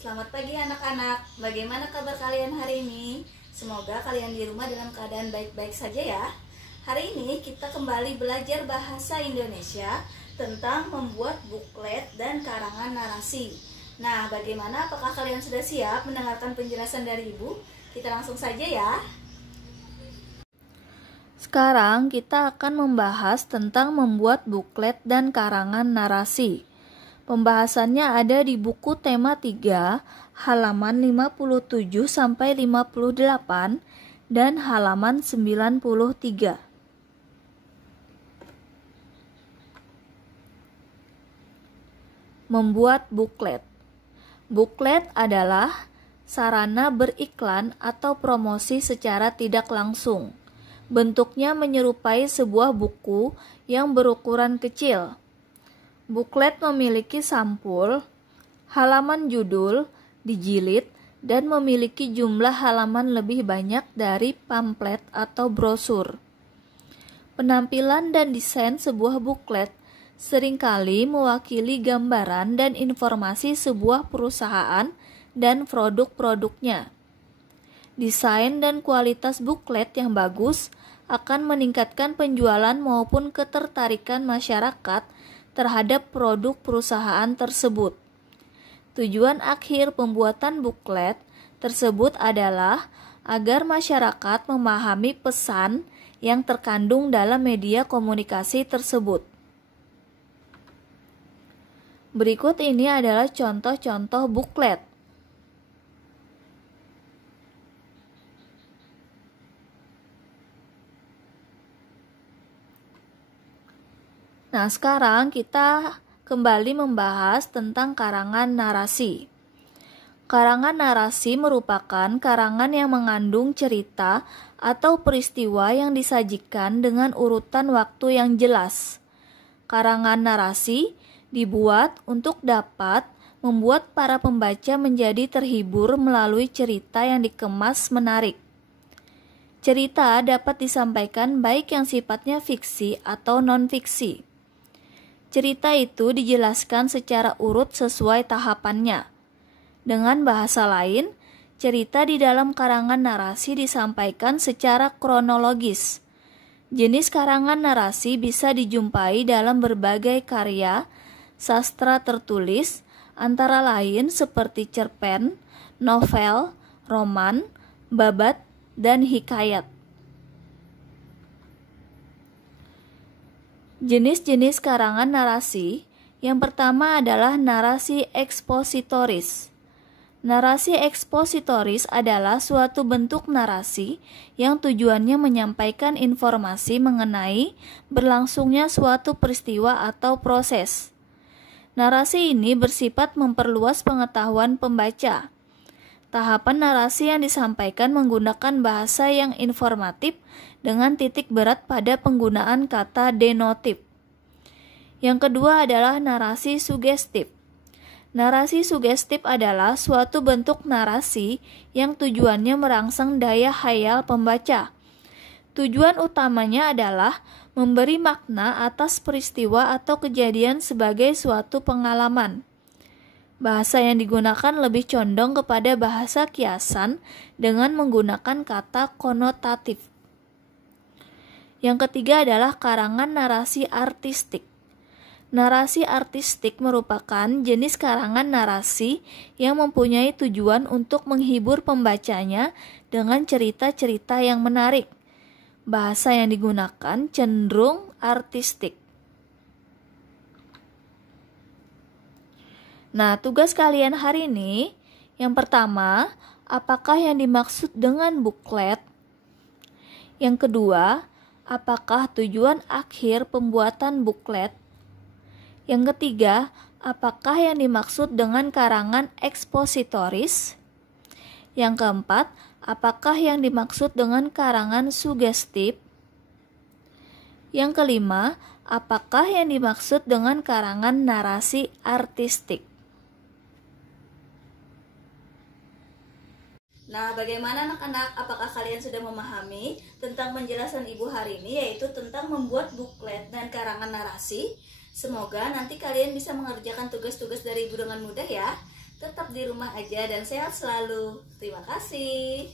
Selamat pagi anak-anak, bagaimana kabar kalian hari ini? Semoga kalian di rumah dalam keadaan baik-baik saja ya. Hari ini kita kembali belajar bahasa Indonesia tentang membuat buklet dan karangan narasi. Nah, bagaimana? Apakah kalian sudah siap mendengarkan penjelasan dari Ibu? Kita langsung saja ya. Sekarang kita akan membahas tentang membuat buklet dan karangan narasi. Pembahasannya ada di buku tema 3, halaman 57-58 dan halaman 93. Membuat buklet. Buklet adalah sarana beriklan atau promosi secara tidak langsung. Bentuknya menyerupai sebuah buku yang berukuran kecil. Buklet memiliki sampul, halaman judul, dijilid, dan memiliki jumlah halaman lebih banyak dari pamflet atau brosur. Penampilan dan desain sebuah buklet seringkali mewakili gambaran dan informasi sebuah perusahaan dan produk-produknya. Desain dan kualitas buklet yang bagus akan meningkatkan penjualan maupun ketertarikan masyarakat terhadap produk perusahaan tersebut. Tujuan akhir pembuatan buklet tersebut adalah agar masyarakat memahami pesan yang terkandung dalam media komunikasi tersebut. Berikut ini adalah contoh-contoh buklet. Nah, sekarang kita kembali membahas tentang karangan narasi. Karangan narasi merupakan karangan yang mengandung cerita atau peristiwa yang disajikan dengan urutan waktu yang jelas. Karangan narasi dibuat untuk dapat membuat para pembaca menjadi terhibur melalui cerita yang dikemas menarik. Cerita dapat disampaikan baik yang sifatnya fiksi atau non-fiksi. Cerita itu dijelaskan secara urut sesuai tahapannya. Dengan bahasa lain, cerita di dalam karangan narasi disampaikan secara kronologis. Jenis karangan narasi bisa dijumpai dalam berbagai karya sastra tertulis, antara lain seperti cerpen, novel, roman, babat, dan hikayat. Jenis-jenis karangan narasi, yang pertama adalah narasi ekspositoris. Narasi ekspositoris adalah suatu bentuk narasi yang tujuannya menyampaikan informasi mengenai berlangsungnya suatu peristiwa atau proses. Narasi ini bersifat memperluas pengetahuan pembaca. Tahapan narasi yang disampaikan menggunakan bahasa yang informatif dengan titik berat pada penggunaan kata denotif. Yang kedua adalah narasi sugestif. Narasi sugestif adalah suatu bentuk narasi yang tujuannya merangsang daya khayal pembaca. Tujuan utamanya adalah memberi makna atas peristiwa atau kejadian sebagai suatu pengalaman. Bahasa yang digunakan lebih condong kepada bahasa kiasan dengan menggunakan kata konotatif. Yang ketiga adalah karangan narasi artistik. Narasi artistik merupakan jenis karangan narasi yang mempunyai tujuan untuk menghibur pembacanya dengan cerita-cerita yang menarik. Bahasa yang digunakan cenderung artistik. Nah, tugas kalian hari ini, yang pertama, apakah yang dimaksud dengan buklet? Yang kedua, apakah tujuan akhir pembuatan buklet? Yang ketiga, apakah yang dimaksud dengan karangan ekspositoris? Yang keempat, apakah yang dimaksud dengan karangan sugestif? Yang kelima, apakah yang dimaksud dengan karangan narasi artistik? Nah, bagaimana anak-anak? Apakah kalian sudah memahami tentang penjelasan Ibu hari ini, yaitu tentang membuat buklet dan karangan narasi? Semoga nanti kalian bisa mengerjakan tugas-tugas dari Ibu dengan mudah ya. tetap di rumah aja dan sehat selalu. Terima kasih.